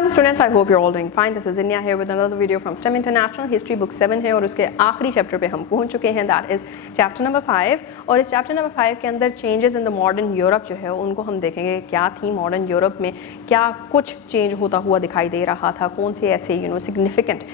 Hi students, I hope you're all doing fine. This is Inya here with another video from STEM International. History book 7 है और उसके आखिरी chapter पे हम पहुंच चुके हैं. That is chapter number 5. और इस chapter number 5 के अंदर changes in the modern Europe जो है उनको हम देखेंगे. क्या थी modern Europe में, क्या कुछ change होता हुआ दिखाई दे रहा था, कौन से ऐसे significant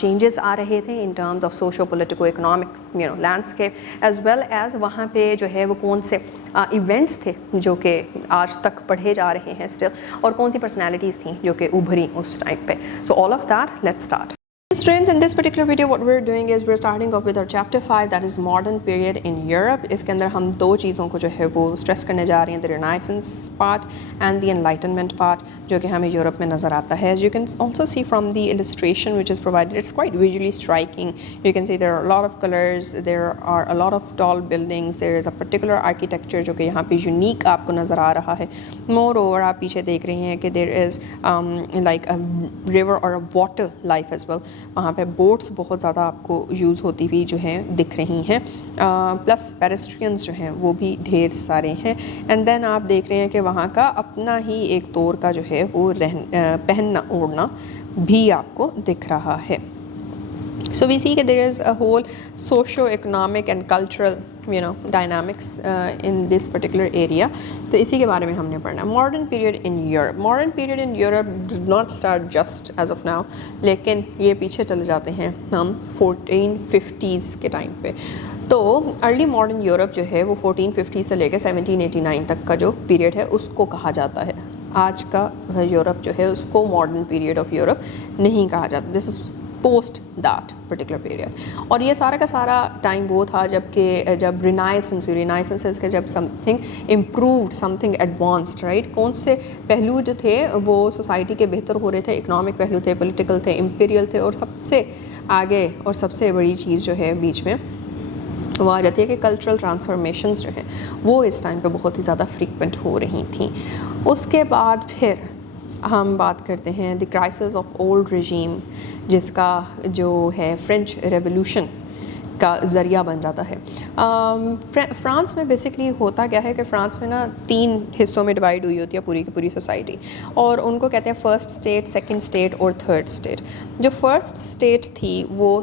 changes आ रहे थे in terms of socio-political economic landscape, as well as वहाँ पे जो है वो कौन से इवेंट्स थे जो कि आज तक पढ़े जा रहे हैं स्टिल, और कौन सी पर्सनैलिटीज़ थी जो कि उभरी उस टाइम पे. So all of that let's start. Students, in this particular video what we're doing is we're starting off with our chapter 5, that is modern period in Europe. इसके अंदर हम दो चीज़ों को जो है वो स्ट्रेस करने जा रहे हैं, the Renaissance part and the Enlightenment part, जो कि हमें यूरोप में नज़र आता है. As you can also see from the illustration which is provided, it's quite visually striking. You can see there are a lot of colors, there are a lot of tall buildings, there is a particular architecture जो कि यहाँ पे unique आपको नज़र आ रहा है. Moreover, आप पीछे देख रहे हैं कि there is like a river or a water life as well. वहाँ पे बोट्स बहुत ज़्यादा आपको यूज़ होती हुई जो हैं दिख रही हैं, प्लस पेडेस्ट्रियंस जो हैं वो भी ढेर सारे हैं. एंड देन आप देख रहे हैं कि वहाँ का अपना ही एक तौर का जो है वो पहनना ओढ़ना भी आपको दिख रहा है. So we see that there is a whole socio-economic and cultural dynamics in this particular area. तो इसी के बारे में हमने पढ़ना. Modern period in Europe. Modern period in Europe did not start just as of now, लेकिन ये पीछे चले जाते हैं हम 1450s के टाइम पे. तो अर्ली मॉडर्न यूरोप जो है वो 1450 से लेकर 1789 तक का जो पीरियड है उसको कहा जाता है. आज का यूरोप जो है उसको मॉडर्न पीरियड ऑफ यूरोप नहीं कहा जाता. This is post that particular period. और ये सारा का सारा टाइम वो था जब रिनाइसेंस के जब something improved, something advanced, right. कौन से पहलू जो थे वो सोसाइटी के बेहतर हो रहे थे. इकोनॉमिक पहलू थे, पॉलिटिकल थे, इम्पीरियल थे, और सबसे आगे और सबसे बड़ी चीज़ जो है बीच में वो आ जाती है कि कल्चरल ट्रांसफॉर्मेशंस जो हैं वो इस टाइम पे बहुत ही ज़्यादा फ्रीक्वेंट हो रही थी. उसके बाद फिर हम बात करते हैं the crisis of old regime, जिसका जो है फ्रेंच रेवोल्यूशन का ज़रिया बन जाता है. फ्रांस में बेसिकली होता क्या है कि फ्रांस में ना 3 हिस्सों में डिवाइड हुई होती है पूरी की पूरी सोसाइटी, और उनको कहते हैं फर्स्ट स्टेट, सेकंड स्टेट और थर्ड स्टेट. जो फर्स्ट स्टेट थी वो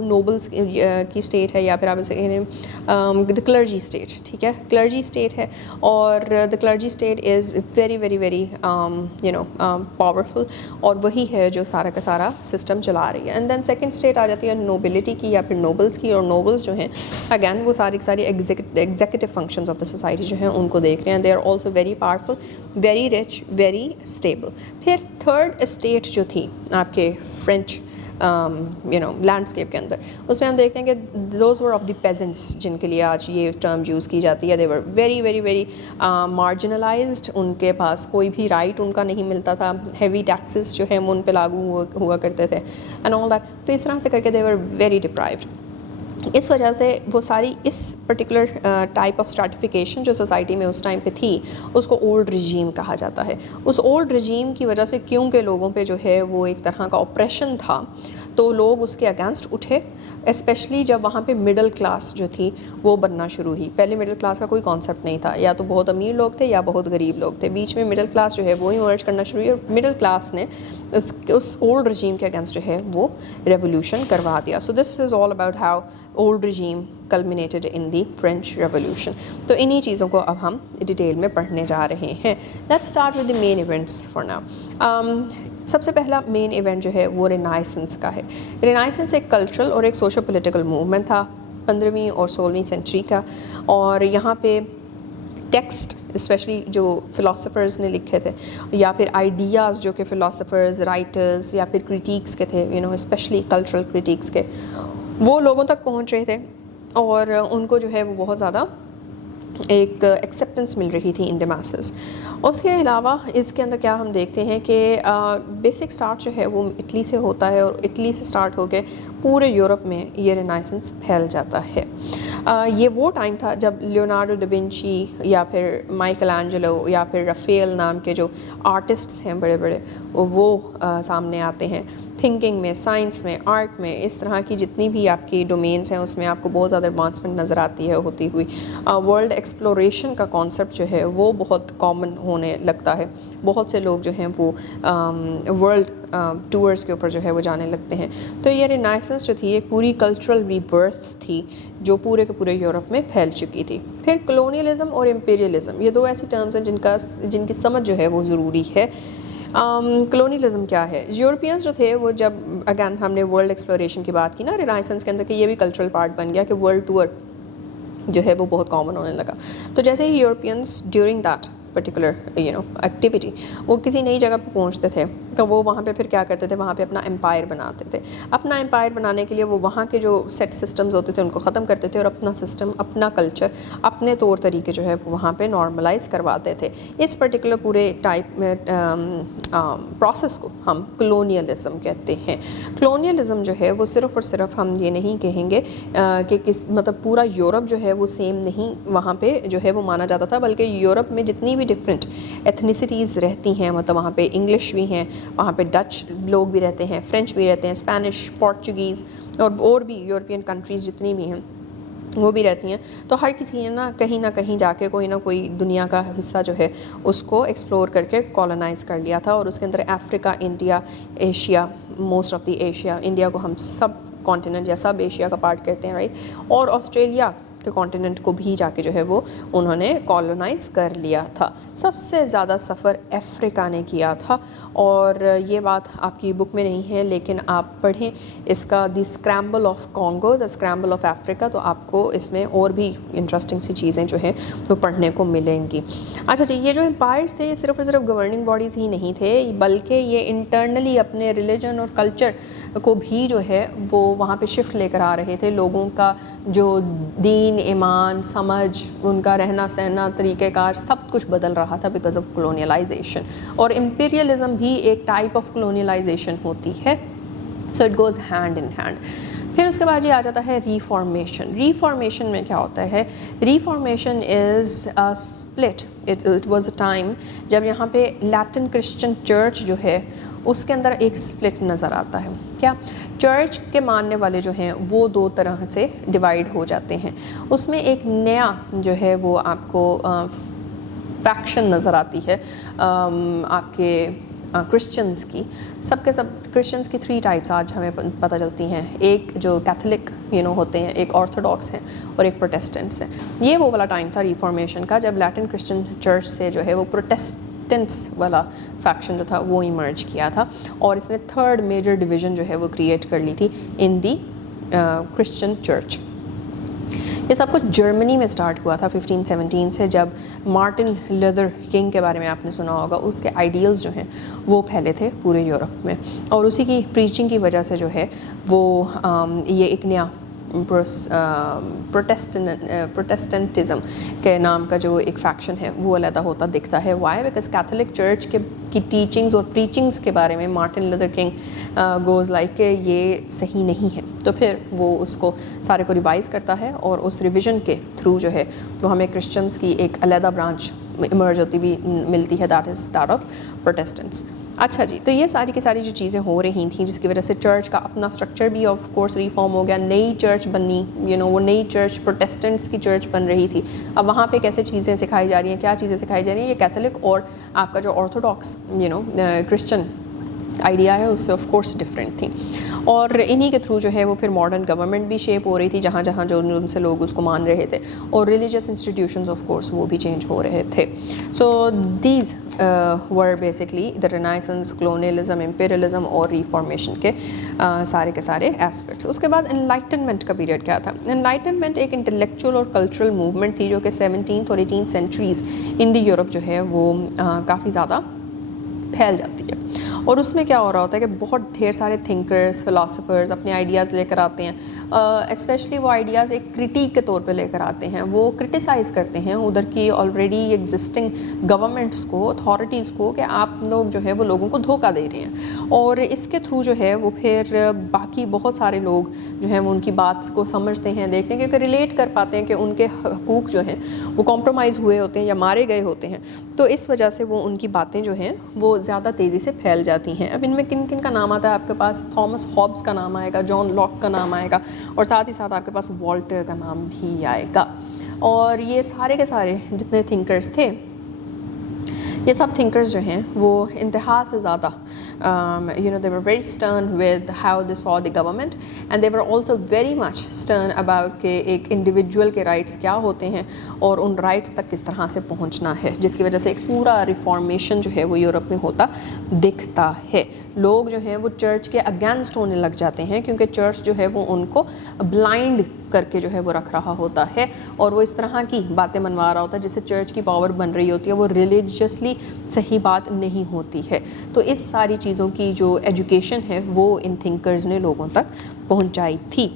नोबल्स की स्टेट है, या फिर आप द क्लर्जी स्टेट, ठीक है, क्लर्जी स्टेट है. और the clergy state is very very very powerful, और वही है जो सारा का सारा सिस्टम चला रही है. एंड देन सेकंड स्टेट आ जाती है नोबिलिटी की या फिर नोबल्स की, और नोबल्स जो हैं अगैन वो सारी executive functions of the society जो हैं उनको देख रहे हैं. They are also very powerful, very rich, very stable. फिर थर्ड स्टेट जो थी आपके फ्रेंच लैंडस्केप के अंदर, उसमें हम देखते हैं कि those were of the peasants, जिनके लिए आज ये टर्म यूज़ की जाती है. They were very very very marginalized. उनके पास कोई भी राइट उनका नहीं मिलता था. हैवी टैक्सेस जो है उन पे लागू हुआ करते थे एंड ऑल दैट. तो इस तरह से करके दे वर वेरी डिप्राइव्ड. इस वजह से वो सारी इस पर्टिकुलर टाइप ऑफ स्ट्रैटिफिकेशन जो सोसाइटी में उस टाइम पे थी उसको ओल्ड रिजीम कहा जाता है. उस ओल्ड रिजीम की वजह से क्योंकि लोगों पे जो है वो एक तरह का ऑप्रेशन था, तो लोग उसके अगेंस्ट उठे, स्पेशली जब वहाँ पे मिडिल क्लास जो थी वो बनना शुरू हुई. पहले मिडिल क्लास का कोई कॉन्सेप्ट नहीं था, या तो बहुत अमीर लोग थे या बहुत गरीब लोग थे. बीच में मिडिल क्लास जो है वो इमर्ज करना शुरू हुई, और मिडिल क्लास ने उस ओल्ड रिजीम के अगेंस्ट जो है वो रेवोल्यूशन करवा दिया. सो this is all about how old regime culminated in the French revolution. तो इन्हीं चीज़ों को अब हम डिटेल में पढ़ने जा रहे हैं. Let's start with the main events for now. सबसे पहला मेन इवेंट जो है वो रिनाइसेंस का है. रिनाइसेंस एक कल्चरल और एक सोशो पॉलिटिकल मूवमेंट था 15वीं और 16वीं सेंचुरी का. और यहाँ पे टेक्स्ट स्पेशली जो फ़िलासफ़र्स ने लिखे थे, या फिर आइडियाज़ जो कि फ़िलासफ़र्स, राइटर्स या फिर क्रिटिक्स के थे, स्पेशली कल्चरल क्रिटिक्स के, वो लोगों तक पहुँच रहे थे, और उनको जो है वो बहुत ज़्यादा एक एक्सेप्टेंस मिल रही थी इन द मासेस. उसके अलावा इसके अंदर क्या हम देखते हैं कि बेसिक स्टार्ट जो है वो इटली से होता है, और इटली से स्टार्ट होकर पूरे यूरोप में ये रिनाइसेंस फैल जाता है. ये वो टाइम था जब लियोनार्डो डा विंची या फिर माइकल एंजेलो या फिर रफेल नाम के जो आर्टिस्ट्स हैं बड़े बड़े वो सामने आते हैं. تھنکنگ میں, سائنس میں, آرٹ میں, اس طرح کی جتنی بھی آپ کی ڈومینس ہیں اس میں آپ کو بہت زیادہ ایڈوانسمنٹ نظر آتی ہے ہوتی ہوئی. ورلڈ ایکسپلوریشن کا کانسیپٹ جو ہے وہ بہت کامن ہونے لگتا ہے. بہت سے لوگ جو ہیں وہ ورلڈ ٹورز کے اوپر جو ہے وہ جانے لگتے ہیں. تو یہ رینائسنس جو تھی ایک پوری کلچرل ری برتھ تھی جو پورے کے پورے یورپ میں پھیل چکی تھی. پھر کلونیلزم اور امپیریلزم, یہ دو ایسی ٹرمز ہیں جن کی سمجھ جو ہے وہ ضروری ہے. کلونیلزم کیا ہے؟ یورپینز جو تھے وہ جب اگین ہم نے ورلڈ ایکسپلوریشن کی بات کی نا رینائسنس کے اندر کہ یہ بھی کلچرل پارٹ بن گیا کہ ورلڈ ٹور جو ہے وہ بہت کامن ہونے لگا. تو جیسے ہی Europeans during that particular activity وہ کسی نئی جگہ پہ پہنچتے تھے تو وہ وہاں پہ پھر کیا کرتے تھے, وہاں پہ اپنا امپائر بناتے تھے. اپنا امپائر بنانے کے لیے وہ وہاں کے جو سیٹ سسٹمز ہوتے تھے ان کو ختم کرتے تھے اور اپنا سسٹم, اپنا کلچر, اپنے طور طریقے جو ہے وہاں پہ نارملائز کرواتے تھے. اس پرٹیکولر پورے ٹائپ میں پروسیس کو ہم کلونیلزم کہتے ہیں. کلونیلزم جو ہے وہ صرف اور صرف ہم یہ نہیں کہیں گے کہ مطلب پورا یورپ جو ہے وہ سیم نہیں وہاں پہ جو ہے وہ مانا جاتا تھا, بلکہ یورپ میں جتنی بھی ڈفرینٹ ایتھنیسٹیز رہتی ہیں, مطلب وہاں پہ انگلش بھی ہیں, وہاں پہ ڈچ لوگ بھی رہتے ہیں, فرینچ بھی رہتے ہیں, اسپینش, پورچوگیز اور بھی یورپین کنٹریز جتنی بھی ہیں وہ بھی رہتی ہیں. تو ہر کسی نے کہیں نہ کہیں جا کے کوئی نہ کوئی دنیا کا حصہ جو ہے اس کو ایکسپلور کر کے کالونائز کر لیا تھا. اور اس کے اندر Africa, India, Asia, most of the Asia, India کو ہم سب کانٹیننٹ یا سب ایشیا کا پارٹ کہتے ہیں رائٹ, اور آسٹریلیا کے کانٹیننٹ کو بھی جا کے جو ہے وہ انہوں نے کالونائز کر لیا تھا. سب سے زیادہ سفر افریقہ نے کیا تھا, اور یہ بات آپ کی بک میں نہیں ہے لیکن آپ پڑھیں اس کا the scramble of Congo, the scramble of Africa, تو آپ کو اس میں اور بھی انٹرسٹنگ سی چیزیں جو ہیں وہ پڑھنے کو ملیں گی. اچھا جی, یہ جو امپائرس تھے یہ صرف اور صرف گورننگ باڈیز ہی نہیں تھے, بلکہ یہ انٹرنلی اپنے ریلیجن اور کلچر کو بھی جو ہے وہ وہاں پہ شفٹ لے کر آ رہے تھے. لوگوں کا جو دین, ایمان, سمجھ, ان کا رہنا سہنا, طریقہ کار سب کچھ بدل رہا تھا بیکاز آف کلونیلائزیشن. اور امپیریلزم بھی ایک ٹائپ آف کلونیلائزیشن ہوتی ہے, so it goes hand in hand. پھر اس کے بعد یہ آ جاتا ہے ریفارمیشن. ریفارمیشن میں کیا ہوتا ہے؟ Reformation is a split. It was a time جب یہاں پہ لیٹن کرسچن چرچ جو ہے اس کے اندر ایک اسپلٹ نظر آتا ہے. کیا چرچ کے ماننے والے جو ہیں وہ دو طرح سے ڈیوائیڈ ہو جاتے ہیں. اس میں ایک نیا جو ہے وہ آپ کو فیکشن نظر آتی ہے آپ کے کرسچنز کی. سب کے سب کرسچنز کی 3 ٹائپس آج ہمیں پتہ چلتی ہیں. ایک جو کیتھولک ہوتے ہیں, ایک آرتھوڈاکس ہیں, اور ایک پروٹیسٹنٹس ہیں. یہ وہ والا ٹائم تھا ریفارمیشن کا جب لیٹن کرسچن چرچ سے جو ہے وہ پروٹیسٹنٹس والا فیکشن جو تھا وہ ایمرج کیا تھا, اور اس نے 3rd میجر ڈویژن جو ہے وہ کریٹ کر لی تھی ان دی کرسچن چرچ. یہ سب کچھ جرمنی میں سٹارٹ ہوا تھا 1517 سے, جب مارٹن لیدر کنگ کے بارے میں آپ نے سنا ہوگا. اس کے آئیڈیلز جو ہیں وہ پھیلے تھے پورے یورپ میں, اور اسی کی پریچنگ کی وجہ سے جو ہے وہ یہ ایک نیا پروٹیسٹنٹزم کے نام کا جو ایک فیکشن ہے وہ علیحدہ ہوتا دکھتا ہے. وائی؟ بیکاز کیتھولک چرچ کی ٹیچنگز اور پریچنگز کے بارے میں Martin leather king goes like کہ یہ صحیح نہیں ہے. تو پھر وہ اس کو سارے کو ریوائز کرتا ہے, اور اس ریویژن کے تھرو جو ہے وہ ہمیں کرسچنس کی ایک علیحدہ برانچ ایمرج ہوتی بھی ملتی ہے, that is that of Protestants. اچھا جی, تو یہ ساری کی ساری جو چیزیں ہو رہی تھیں جس کی وجہ سے چرچ کا اپنا اسٹرکچر بھی آف کورس ریفارم ہو گیا. نئی چرچ بنی, وہ نئی چرچ پروٹیسٹنٹس کی چرچ بن رہی تھی. اب وہاں پہ کیسے چیزیں سکھائی جا رہی ہیں, کیا چیزیں سکھائی جا رہی ہیں؟ یہ کیتھولک اور آپ کا جو آرتھوڈاکس کرسچن آئیڈیا ہے اس سے آف کورس ڈفرینٹ تھیں. اور انہی کے تھرو جو ہے وہ پھر ماڈرن گورنمنٹ بھی شیپ ہو رہی تھی جہاں جہاں جو ان سے لوگ اس کو مان رہے تھے, اور ریلیجیس انسٹیٹیوشنز آف کورس وہ بھی چینج ہو رہے تھے. So these were basically the renaissance, colonialism, imperialism اور ریفارمیشن کے سارے کے سارے ایسپیکٹس. اس کے بعد انلائٹنمنٹ کا پیریڈ کیا تھا؟ انلائٹنمنٹ ایک انٹلیکچوئل اور کلچرل موومنٹ تھی جو کہ 17th اور 18th سینچریز ان دی یورپ جو ہے وہ کافی زیادہ پھیل جاتی ہے. اور اس میں کیا ہو رہا ہوتا ہے کہ بہت ڈھیر سارے تھنکرز, فلاسفرز اپنے آئیڈیاز لے کر آتے ہیں. اسپیشلی وہ آئیڈیاز ایک کرٹیک کے طور پہ لے کر آتے ہیں. وہ کرٹیسائز کرتے ہیں ادھر کی آلریڈی ایگزسٹنگ گورنمنٹس کو, اتھارٹیز کو, کہ آپ لوگ جو ہے وہ لوگوں کو دھوکہ دے رہے ہیں. اور اس کے تھرو جو ہے وہ پھر باقی بہت سارے لوگ جو ہیں وہ ان کی بات کو سمجھتے ہیں, دیکھتے ہیں, کیونکہ ریلیٹ کر پاتے ہیں کہ ان کے حقوق جو ہیں وہ کمپرومائز ہوئے ہوتے ہیں یا مارے گئے ہوتے ہیں. تو اس وجہ سے وہ ان کی باتیں جو ہیں وہ زیادہ تیزی سے پھیل جاتی जाती हैं. अब इनमें किन किन का नाम आता है आपके पास? थॉमस हॉब्स का नाम आएगा, जॉन लॉक का नाम आएगा और साथ ही साथ आपके पास वॉल्टर का नाम भी आएगा. और ये सारे के सारे जितने थिंकर्स थे, ये सब थिंकर्स जो हैं वो इंतहा से ज़्यादा they were very stern with how they saw the government, and they were also very much stern about कि एक इंडिविजुअल के राइट्स क्या होते हैं और उन राइट्स तक किस तरह से पहुंचना है, जिसकी वजह से एक पूरा रिफॉर्मेशन जो है वो यूरोप में होता दिखता है. लोग जो हैं वो चर्च के अगेंस्ट होने लग जाते हैं क्योंकि चर्च जो है वो उनको ब्लाइंड करके जो है वो रख रहा होता है और वो इस तरह की बातें मनवा रहा होता है जिससे चर्च की पावर बन रही होती है, वो रिलीजियसली सही बात नहीं होती है. तो इस सारी चीज़ों की जो एजुकेशन है वो इन थिंकर्स ने लोगों तक पहुंचाई थी.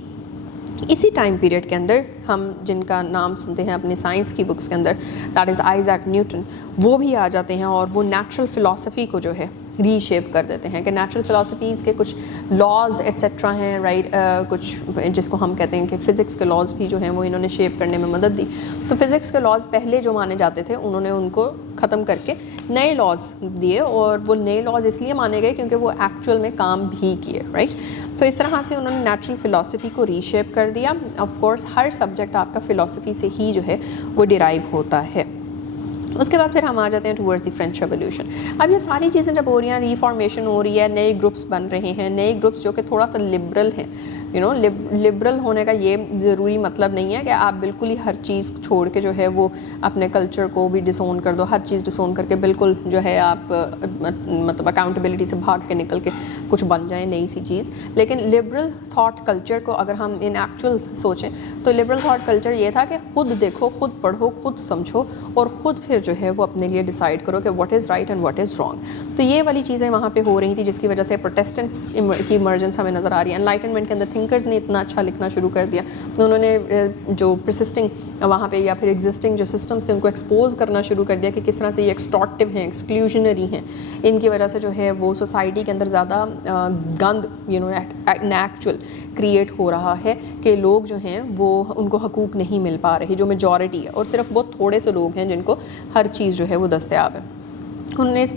इसी टाइम पीरियड के अंदर हम जिनका नाम सुनते हैं अपनी साइंस की बुक्स के अंदर, दैट इज़ आइजैक न्यूटन, वो भी आ जाते हैं और वो नेचुरल फ़िलासफ़ी को जो है रीशेप कर देते हैं कि नेचुरल फ़िलासफ़ीज़ के कुछ लॉज एट्सेट्रा हैं, राइट, कुछ जिसको हम कहते हैं कि फ़िज़िक्स के लॉज भी जो हैं वो इन्होंने शेप करने में मदद दी. तो फ़िज़िक्स के लॉज पहले जो माने जाते थे उन्होंने उनको ख़त्म करके नए लॉज दिए और वो नए लॉज इसलिए माने गए क्योंकि वो एक्चुअल में काम भी किए, राइट. तो इस तरह से उन्होंने नेचुरल फ़िलासफ़ी को रीशेप कर दिया. ऑफ कोर्स हर सब्जेक्ट आपका फ़िलासफ़ी से ही जो है वो डिराइव होता है. उसके बाद फिर हम आ जाते हैं टूवर्ड्स द फ्रेंच रेवोल्यूशन. अब ये सारी चीज़ें जब हो रही हैं, रिफॉर्मेशन हो रही है, नए ग्रुप्स बन रहे हैं, नए ग्रुप्स जो कि थोड़ा सा लिबरल हैं. लिबरल होने का ये ज़रूरी मतलब नहीं है कि आप बिल्कुल ही हर चीज़ छोड़ के जो है वो अपने कल्चर को भी डिसोन कर दो, हर चीज़ डिसोन करके बिल्कुल जो है आप मतलब अकाउंटेबिलिटी से भाग के निकल के कुछ बन जाए नई सी चीज़. लेकिन लिबरल थॉट कल्चर को अगर हम इन एक्चुअल सोचें तो लिबरल थॉट कल्चर ये था कि खुद देखो, खुद पढ़ो, खुद समझो और ख़ुद फिर जो है वो अपने लिए डिसाइड करो कि what is right and what is wrong. तो ये वाली चीज़ें वहाँ पे हो रही थी जिसकी वजह से प्रोटेस्टेंट्स की इमर्जेंस हमें नज़र आ रही है. एनलाइटनमेंट के अंदर थिंकर्स ने इतना अच्छा लिखना शुरू कर दिया, उन्होंने जो परसिस्टिंग वहाँ पे या फिर एग्जिस्टिंग जो सिस्टम्स थे उनको एक्सपोज करना शुरू कर दिया कि किस तरह से ये एक्सटॉर्टिव हैं, एक्सक्लूजनरी हैं. इनकी वजह से जो है वो सोसाइटी के अंदर ज़्यादा गंद एक्चुअल क्रिएट हो रहा है कि लोग जो हैं वो उनको हकूक़ नहीं मिल पा रहे, जो मेजॉरिटी है, और सिर्फ बहुत थोड़े से लोग हैं जिनको हर चीज़ जो है वो दस्तयाब है. उन्होंने इस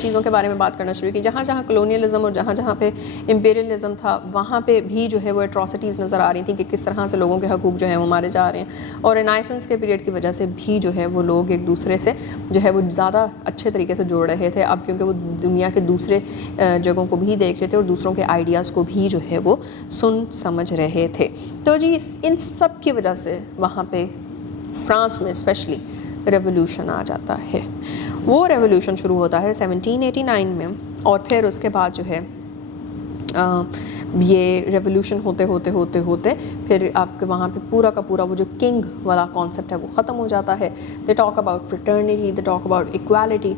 चीज़ों के बारे में बात करना शुरू की. जहाँ जहाँ कॉलोनियलिज़म और जहाँ जहाँ पे इम्पीरियलिज़म था वहाँ पे भी जो है वो एट्रॉसिटीज़ नज़र आ रही थी कि किस तरह से लोगों के हकूक़ जो है वो मारे जा रहे हैं. और रेनेसांस के पीरियड की वजह से भी जो है वो लोग एक दूसरे से जो है वो ज़्यादा अच्छे तरीके से जुड़ रहे थे अब, क्योंकि वो दुनिया के दूसरे जगहों को भी देख रहे थे और दूसरों के आइडियाज़ को भी जो है वो सुन समझ रहे थे. तो जी इन सब की वजह से वहाँ पर फ्रांस में स्पेशली रेवोल्यूशन आ जाता है. वो रेवोल्यूशन शुरू होता है 1789 में और फिर उसके बाद जो है ये रेवोल्यूशन होते होते होते होते फिर आपके वहाँ पे पूरा का पूरा वो जो किंग वाला कॉन्सेप्ट है वो ख़त्म हो जाता है. They talk about fraternity, they talk about equality,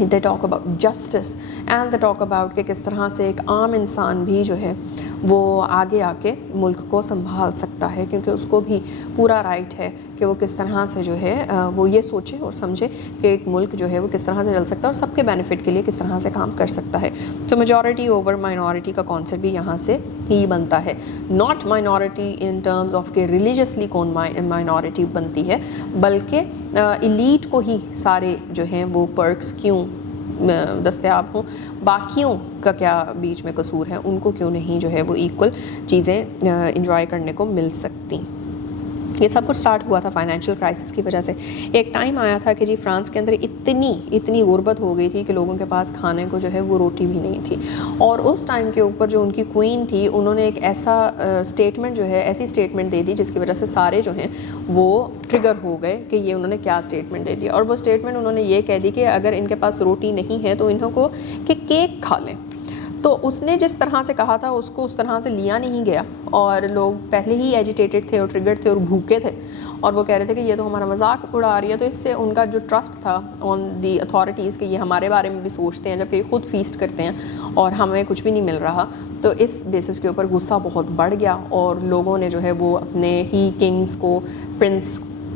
they talk about justice and they talk about कि किस तरह से एक आम इंसान भी जो है वो आगे आके मुल्क को संभाल सकता है, क्योंकि उसको भी पूरा राइट है कि वो किस तरह से जो है वो ये सोचे और समझे कि एक मुल्क जो है वो किस तरह से चल सकता है और सबके बेनिफिट के लिए किस तरह से काम कर सकता है. तो मेजॉरिटी ओवर माइनॉरिटी का कॉन्सेप्ट भी यहाँ से ही बनता है. Not minority in terms of के रिलीजियसली कौन माइनॉरिटी बनती है, बल्कि इलीट को ही सारे जो हैं वो पर्क्स क्यों दस्तयाब हों, बाकियों का क्या बीच में कसूर है, उनको क्यों नहीं जो है वो इक्वल चीज़ें इंजॉय करने को मिल सकती. ये सब कुछ स्टार्ट हुआ था फाइनेंशियल क्राइसिस की वजह से. एक टाइम आया था कि जी फ्रांस के अंदर इतनी गुर्बत हो गई थी कि लोगों के पास खाने को जो है वो रोटी भी नहीं थी. और उस टाइम के ऊपर जो उनकी क्वीन थी उन्होंने एक ऐसा स्टेटमेंट जो है ऐसी स्टेटमेंट दे दी जिसकी वजह से सारे जो हैं वो ट्रिगर हो गए कि ये उन्होंने क्या स्टेटमेंट दे दिया. और वो स्टेटमेंट उन्होंने ये कह दी कि अगर इनके पास रोटी नहीं है तो इन्हों को कि केक खा लें. तो उसने जिस तरह से कहा था उसको उस तरह से लिया नहीं गया और लोग पहले ही एजिटेटेड थे और ट्रिगर्ड थे और भूखे थे और वो कह रहे थे कि ये तो हमारा मजाक उड़ा रही है. तो इससे उनका जो ट्रस्ट था ऑन दी अथॉरिटीज़ कि ये हमारे बारे में भी सोचते हैं जबकि खुद फीस्ट करते हैं और हमें कुछ भी नहीं मिल रहा, तो इस बेसिस के ऊपर गुस्सा बहुत बढ़ गया और लोगों ने जो है वो अपने ही किंग्स को,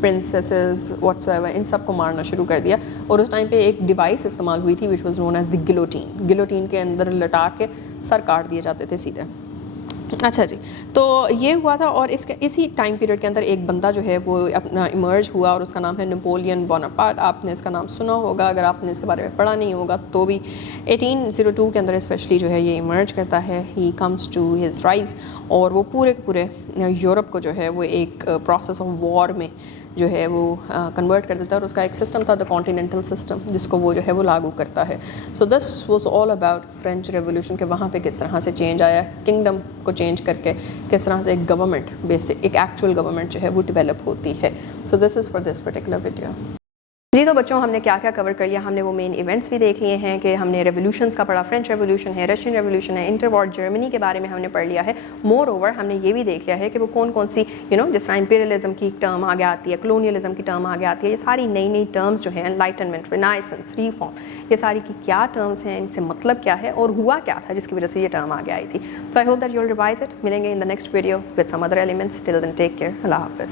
प्रिंसेसेस व्हाट्सएवर इन सब को मारना शुरू कर दिया. और उस टाइम पे एक डिवाइस इस्तेमाल हुई थी which was known as the guillotine. Guillotine के अंदर लटा के सर काट दिए जाते थे सीधे. अच्छा जी, तो ये हुआ था और इसी टाइम पीरियड के अंदर एक बंदा जो है वो अपना इमर्ज हुआ और उसका नाम है नेपोलियन बोनापार्ट। आपने इसका नाम सुना होगा, अगर आपने इसके बारे में पढ़ा नहीं होगा तो भी। 1802 के अंदर स्पेशली जो है ये इमर्ज करता है, he comes to his rise, और वो पूरे के पूरे यूरोप को जो है वो एक प्रोसेस ऑफ वॉर में जो है वो कन्वर्ट कर देता है, और उसका एक सिस्टम था द कॉन्टिनेंटल सिस्टम, जिसको वो जो है वो लागू करता है। So this was all about French revolution के वहाँ पे किस तरह से चेंज आया, किंगडम को चेंज करके किस तरह से एक गवर्नमेंट बेसिक एक एक्चुअल गवर्नमेंट जो है वो डेवलप होती है। So this is for this particular video. जी तो बच्चों, हमने क्या क्या कवर कर लिया, हमने वो मेन इवेंट्स भी देख लिए हैं कि हमने रेवोल्यूशंस का पढ़ा, फ्रेंच रेवोल्यूशन है, रशियन रेवोल्यूशन है, इंटर वॉर जर्मनी के बारे में हमने पढ़ लिया है। मोर ओवर हमने ये भी देख लिया है कि वो कौन कौन सी जिस तरह इंपीरियलिज्म की टर्म आगे आती है, कलोनियलिज्म की टर्म आगे आती है, ये सारी नई नई टर्म्स जो हैं, एनलाइटनमेंट, रिनाइसेंस, रिफॉर्म, ये सारी की क्या टर्म्स हैं, इनसे मतलब क्या है और हुआ क्या था जिसकी वजह से ये टर्म आगे आई थी। So I hope that you will revise it. मिलेंगे in the next video with some other elements. Till then take care, अल्लाह हाफिज़।